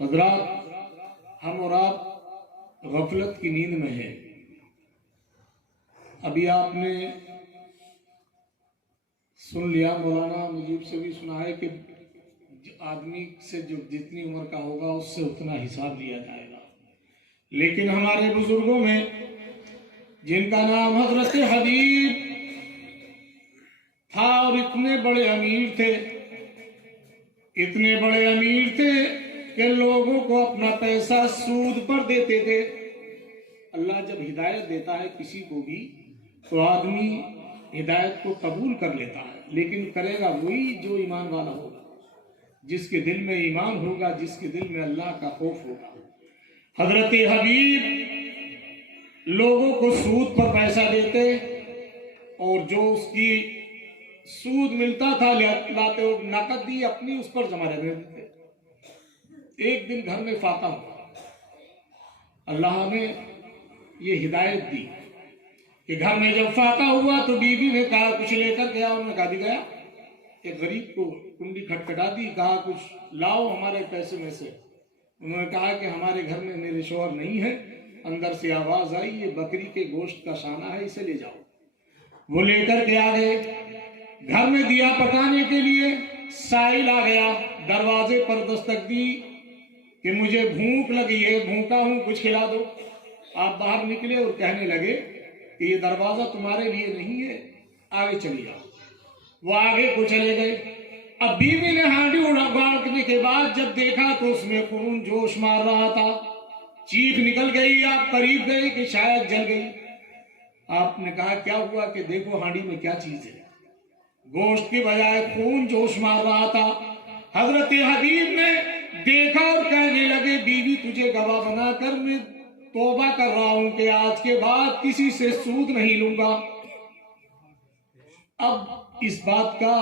حضرات، ہم اور آپ غفلت کی نیند میں ہیں۔ ابھی آپ نے سن لیا، مولانا مجیب سے بھی سنا ہے کہ آدمی سے جو جتنی عمر کا ہوگا اس سے اتنا حساب لیا جائے گا، لیکن ہمارے بزرگوں میں جن کا نام حضرت حبیب تھا اور اتنے بڑے امیر تھے، اتنے بڑے امیر تھے کہ لوگوں کو اپنا پیسہ سود پر دیتے تھے۔ اللہ جب ہدایت دیتا ہے کسی کو بھی تو آدمی ہدایت کو قبول کر لیتا ہے، لیکن کرے گا وہی جو ایمان والا ہوگا، جس کے دل میں ایمان ہوگا، جس کے دل میں اللہ کا خوف ہوگا۔ حضرت حبیب لوگوں کو سود پر پیسہ دیتے اور جو اس کی سود ملتا تھا لاتے اور نقد دی اپنی اس پر جمع رہنے دیتے۔ ایک دن گھر میں فاقہ ہوا، اللہ نے یہ ہدایت دی کہ گھر میں جب فاقہ ہوا تو بیوی نے کہا کچھ لے کر گیا، انہوں نے کہا دی گیا، ایک غریب کو کنڈی کھٹکھٹا دی، کہا کچھ لاؤ ہمارے پیسے میں سے۔ انہوں نے کہا کہ ہمارے گھر میں میرے شوہر نہیں ہے۔ اندر سے آواز آئی، یہ بکری کے گوشت کا شانہ ہے، اسے لے جاؤ۔ وہ لے کر کے آ گئے، گھر میں دیا پکانے کے لیے سائل آ گیا، دروازے پر دستک دی کہ مجھے بھوک لگی ہے، بھوکا ہوں، کچھ کھلا دو۔ آپ باہر نکلے اور کہنے لگے کہ یہ دروازہ تمہارے لیے نہیں ہے، آگے چلی جاؤ۔ وہ آگے کو چلے گئے۔ اب بیوی نے ہانڈی اڑانے کے بعد جب دیکھا تو اس میں خون جوش مار رہا تھا، چیخ نکل گئی۔ آپ قریب گئے کہ شاید جل گئی۔ آپ نے کہا کیا ہوا؟ کہ دیکھو ہانڈی میں کیا چیز ہے۔ گوشت کی بجائے خون جوش مار رہا تھا۔ حضرت حبیب نے دیکھا اور کہنے لگے بیوی تجھے گواہ بنا کر میں توبہ کر رہا ہوں کہ آج کے بعد کسی سے سود نہیں لوں گا۔ اب اس بات کا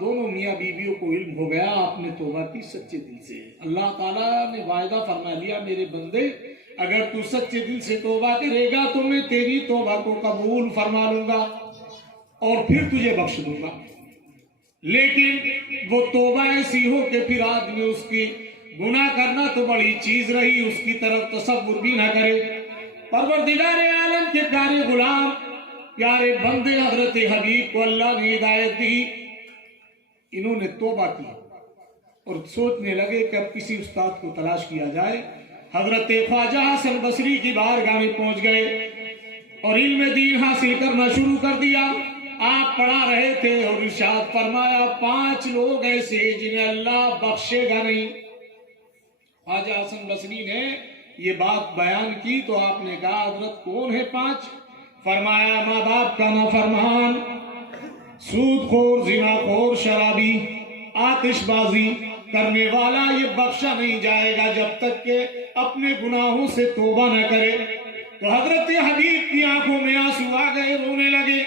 دونوں میاں بیویوں کو علم ہو گیا، آپ نے توبہ کی سچے دل سے۔ اللہ تعالیٰ نے وعدہ فرما لیا میرے بندے اگر تو سچے دل سے توبہ کرے گا تو میں تیری توبہ کو قبول فرما لوں گا اور پھر تجھے بخش دوں گا۔ لیکن وہ توبہ ایسی ہو کہ پھر آدمی اس کی گناہ کرنا تو بڑی چیز رہی، اس کی طرف تصور بھی نہ کرے۔ پروردگار عالم کے پیارے غلام، پیارے بندے حضرت حبیب کو اللہ نے ہدایت دی، انہوں نے توبہ کی اور سوچنے لگے کہ اب کسی استاد کو تلاش کیا جائے۔ حضرت خواجہ حسن بصری کی بارگاہ میں پہنچ گئے اور علم دین حاصل کرنا شروع کر دیا۔ آپ پڑھا رہے تھے اور ارشاد فرمایا 5 لوگ ایسے جنہیں اللہ بخشے گا نہیں۔ خواجہ حسن بصری نے یہ بات بیان کی تو آپ نے کہا حضرت کون ہے 5؟ فرمایا ماں باپ کا نافرمان، سود خور، زنا خور، شرابی، آتش بازی کرنے والا، یہ بخشا نہیں جائے گا جب تک کہ اپنے گناہوں سے توبہ نہ کرے۔ تو حضرت حبیب کی آنکھوں میں آنسو آ گئے، رونے لگے۔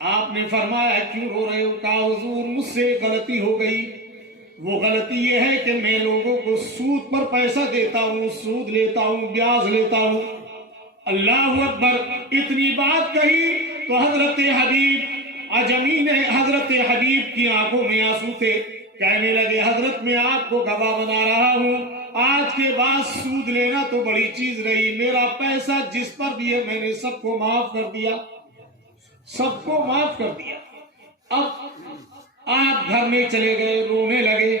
آپ نے فرمایا کیوں رو رہے ہو؟ کہا حضور مجھ سے غلطی ہو گئی، وہ غلطی یہ ہے کہ میں لوگوں کو سود پر پیسہ دیتا ہوں، سود لیتا ہوں، بیاج لیتا ہوں۔ اللہ اکبر! اتنی بات کہی تو حضرت حبیب عجمی نے، حضرت حبیب کی آنکھوں میں آنسو تھے، کہنے لگے حضرت میں آپ کو گواہ بنا رہا ہوں، آج کے بعد سود لینا تو بڑی چیز رہی، میرا پیسہ جس پر بھی ہے میں نے سب کو معاف کر دیا، سب کو معاف کر دیا۔ اب آپ گھر میں چلے گئے، رونے لگے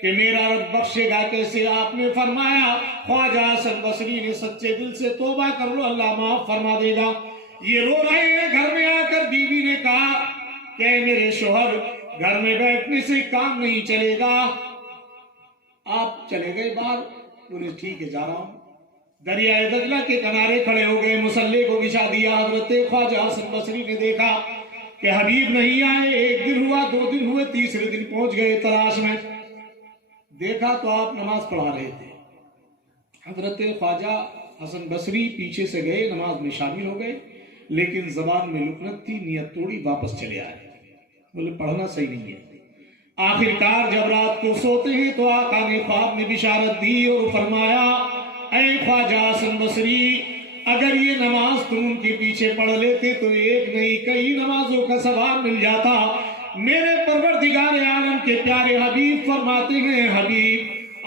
کہ میرا رب بخشے گا کیسے؟ آپ نے فرمایا خواجہ حسن بصری نے سچے دل سے توبہ کر لو، اللہ معاف فرما دے گا۔ یہ رو رہے ہیں، گھر میں آ کر بیوی نے کہا کہ میرے شوہر گھر میں بیٹھنے سے کام نہیں چلے گا۔ آپ چلے گئے باہر، بولے ٹھیک ہے جا رہا ہوں۔ دریائے دجلہ کے کنارے کھڑے ہو گئے، مصلے کو بچھا دیا۔ حضرت خواجہ حسن بصری نے دیکھا کہ حبیب نہیں آئے، 1 دن ہوا، 2 دن ہوئے، تیسرے دن پہنچ گئے تلاش میں۔ دیکھا تو آپ نماز پڑھا رہے تھے۔ حضرت خواجہ حسن بصری پیچھے سے گئے، نماز میں شامل ہو گئے، لیکن زبان میں لکنت تھی، نیت توڑی، واپس چلے آئے، بولے پڑھنا صحیح نہیں ہے۔ آخرکار جب رات کو سوتے ہیں تو آقا نے خواب میں بشارت دی اور فرمایا اے خواجہ حسن بصری، اگر یہ نماز تم ان کے پیچھے پڑھ لیتے تو ایک نہیں کئی نمازوں کا ثواب مل جاتا۔ میرے پروردگار عالم کے پیارے حبیب فرماتے ہیں حبیب